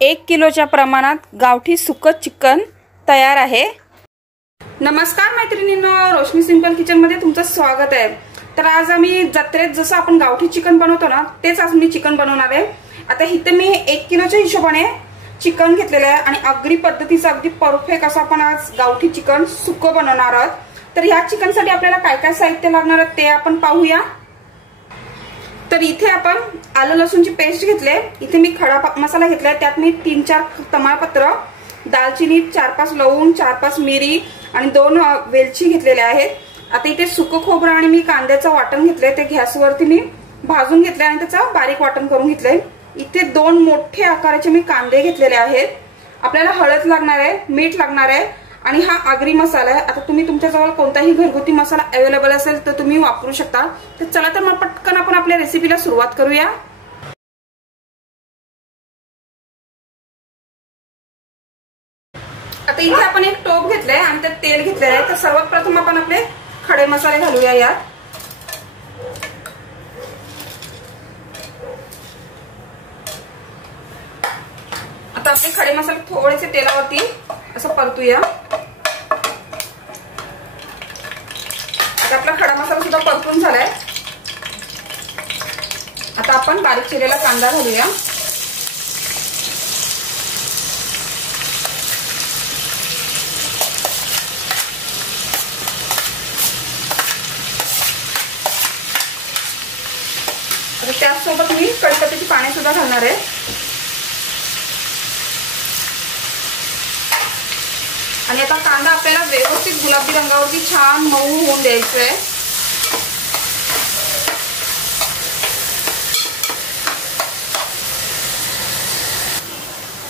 1 किलोच्या प्रमाणात गावठी सुकं चिकन तयार आहे। नमस्कार मैत्रिणींनो, रोशनी सिंपल किचन मध्ये तुमचं स्वागत आहे। तर आज आम्ही जत्रेत जसं आपण गावठी चिकन बनवतो ना, तेच आज मी चिकन बनवणार आहे। आता इथे मी 1 किलोच्या हिशोबाने चिकन घेतलेलं आहे आणि अगदी पद्धतीचं अगदी परफेक्ट असं आपण आज गावठी चिकन सुकं बनवणार आहोत। तर ह्या चिकनसाठी आपल्याला काय काय साहित्य लागणार आहे ते आपण पाहूया। तर इथे आपण आलं लसूणची पेस्ट घेतले, इथे मी खडा मसाला घेतलाय, त्यात मी 3-4 तमालपत्र, दालचिनी, 4-5 लवंग, 4-5 मिरी आणि 2 वेलची घेतलेल्या आहेत। आता इथे सुकं खोबरं आणि मी कांद्याचं वाटण घेतलंय, ते गॅसवरती मी भाजून घेतले आणि त्याचं बारीक वाटण करून घेतलंय। इथे 2 मोठे आकाराचे मी कांदे घेतलेले आहेत। आपल्याला हळद लागणार आहे, मीठ लागणार आहे आणि हा आगरी मसाला आहे। आता तुम्ही तुमच्याजवळ कोणताही घरगुती मसाला अवेलेबल असेल तर तुम्ही वापरू शकता। तर चला तर मग पटकन आपण आपल्या रेसिपीला सुरुवात करूया। आता इथे आपण एक टोप घेतलाय आणि त्यात तेल घेतलेलं आहे। तर सर्वात प्रथम आपण आपले खडे मसाले घालूया यात। आता आपले खडे मसाले थोडेसे तेलावरती असं परतूया। आता आपला खडा मसाला सुद्धा परतून झालाय। आता आपण बारीक चिरलेला कांदा घालूया। त्याचसोबत मी कढीपत्त्याची पाने सुद्धा घालणार आहे। आणि आता कांदा आपल्याला व्यवस्थित गुलाबी रंगावरती छान मऊ होऊन द्यायचा आहे।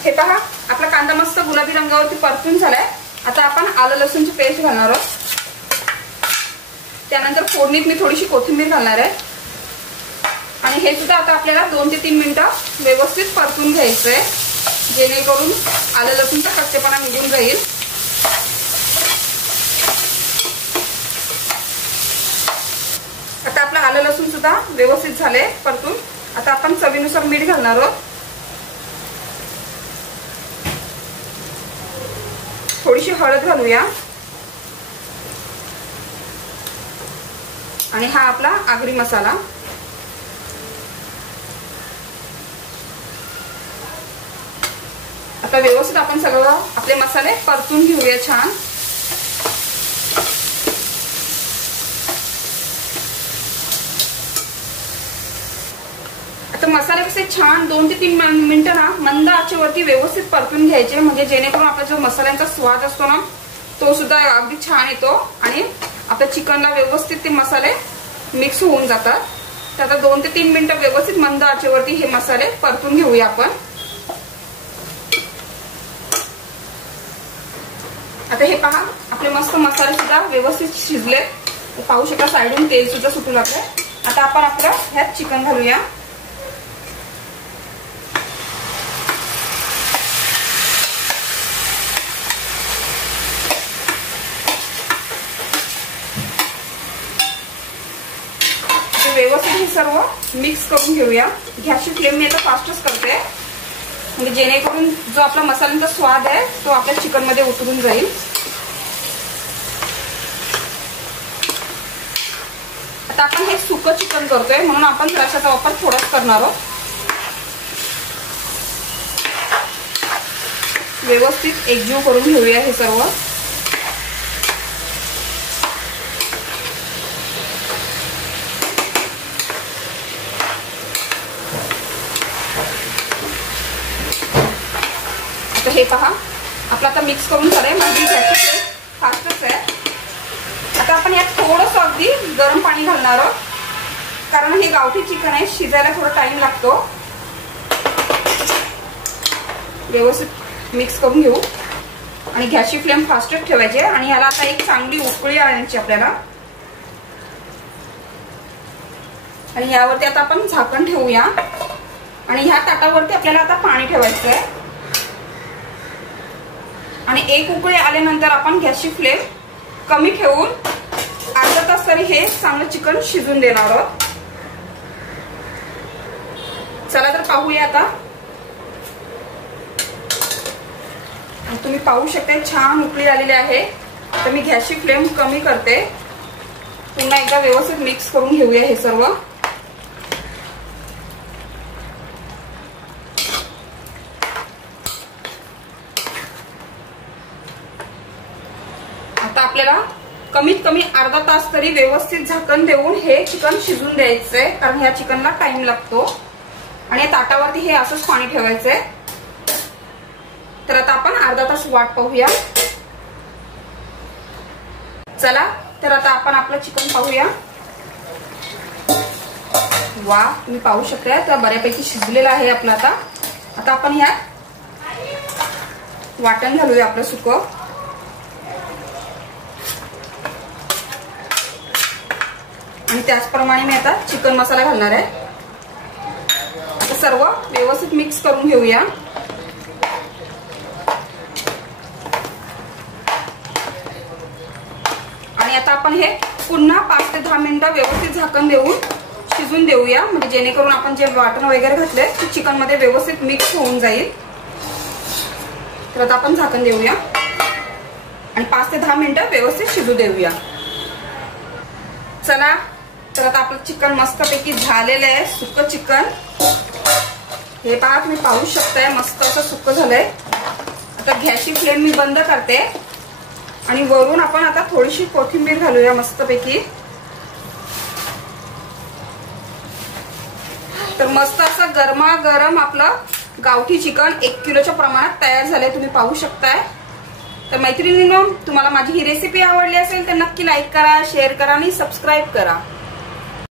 हे पहा, आपला कांदा मस्त गुलाबी रंगावरती परतून झालाय। आता आपण आलं लसूणची पेस्ट घालणार आहोत। त्यानंतर फोडणीत मी थोडीशी कोथिंबीर घालणार आहे आणि हे सुद्धा आता आपल्याला 2 ते 3 मिनिटं व्यवस्थित परतून घ्यायचं आहे, जेणेकरून आलं लसूणचा कच्चेपणा निघून जाईल। आता आपलं आलं लसूण सुद्धा व्यवस्थित झाले परतून। आता आपण चवीनुसार मीठ घालणार आहोत, थोडीशी हळद घालूया आणि हा आपला आगरी मसाला। आता व्यवस्थित आपण सगळं आपले मसाले परतून घेऊया छान। आता मसाले कसे छान 2 ते 3 मिनिटं ना मंद आचेवरती व्यवस्थित परतून घ्यायचे, म्हणजे जेणेकरून आपला जो मसाल्यांचा स्वाद असतो ना तो सुद्धा अगदी छान येतो आणि आपल्या चिकनला व्यवस्थित ते मसाले मिक्स होऊन जातात। तर आता 2 ते 3 मिनिटं व्यवस्थित मंद आचेवरती हे मसाले परतून घेऊया आपण। आता हे पहा, आपले मस्त मसाले सुद्धा व्यवस्थित शिजले, पाहू शकता साइडून तेल सुद्धा सुटू लागले। आता आपण आपलं ह्यात चिकन घालूया। व्यवस्थित हे सर्व मिक्स करून घेऊया। गॅसची फ्लेम मी आता फास्टच करते, म्हणजे जेणेकरून जो आपला मसाल्यांचा स्वाद आहे तो आपल्या चिकन मध्ये उतरून जाईल। आता आपण हे सुकं चिकन करतोय म्हणून आपण रशाचा वापर थोडाच करणार आहोत। व्यवस्थित एकजीव करून घेऊया हे सर्व। हे पहा, आपला आता मिक्स करून झालंय, म्हणजे गॅसची फ्लेम फास्टच आहे। आता आपण यात थोडंसं अगदी गरम पाणी घालणार आहोत, कारण हे गावठी चिकन आहे, शिजायला थोडा टाइम लागतो। व्यवस्थित मिक्स करून घेऊ आणि गॅसची फ्लेम फास्टच ठेवायची आणि याला आता एक चांगली उकळी आणायची आपल्याला। आणि यावरती आता आपण झाकण ठेवूया आणि ह्या ताटावरती आपल्याला आता पाणी ठेवायचं आहे आणि एक उकळी आल्यानंतर आपण गॅसची फ्लेम कमी ठेवून अर्धा तास तरी हे चांगलं चिकन शिजून देणार आहोत। चला तर पाहूया आता। तुम्ही पाहू शकता छान उकळी आलेली आहे। तर मी गॅसची फ्लेम कमी करते। पुन्हा एकदा व्यवस्थित मिक्स करून घेऊया हे सर्व। आता आपल्याला कमीत कमी अर्धा तास तरी व्यवस्थित झाकण देऊन हे चिकन शिजून द्यायचंय, कारण ह्या चिकनला टाइम लागतो। आणि ताटावरती हे असंच पाणी ठेवायचंय। तर आता आपण अर्धा तास वाट पाहूया। चला तर आता आपण आपलं चिकन पाहूया। वा, तुम्ही पाहू शकता तर बऱ्यापैकी शिजलेलं आहे आपलं। आता आपण ह्यात वाटण घालूया आपलं सुकं। आणि त्याचप्रमाणे मी आता चिकन मसाला घालणार आहे। आता सर्व व्यवस्थित मिक्स करून घेऊया। आणि आता आपण हे पुन्हा 5 ते 10 मिनिटं व्यवस्थित झाकण देऊन शिजून देऊया, म्हणजे जेणेकरून आपण जे वाटण वगैरे घातले ते चिकन मध्ये व्यवस्थित मिक्स होऊन जाईल। तर आता आपण झाकण देऊया आणि 5 ते 10 मिनिटं व्यवस्थित शिजू देऊया। चला तर आता आपलं चिकन मस्तपैकी झालेलं आहे, सुकं चिकन। हे पहा, तुम्ही पाहू शकताय मस्त असं सुकं झालंय। आता गॅसची फ्लेम मी बंद करते आणि वरून आपण आता थोडीशी कोथिंबीर घालूया मस्तपैकी। तर मस्त असं गरमागरम आपलं गावठी चिकन 1 किलोच्या प्रमाणात तयार झालंय, तुम्ही पाहू शकताय। तर मैत्रिणींनो, तुम्हाला माझी ही रेसिपी आवडली असेल तर नक्की लाईक करा, शेअर करा आणि सबस्क्राईब करा।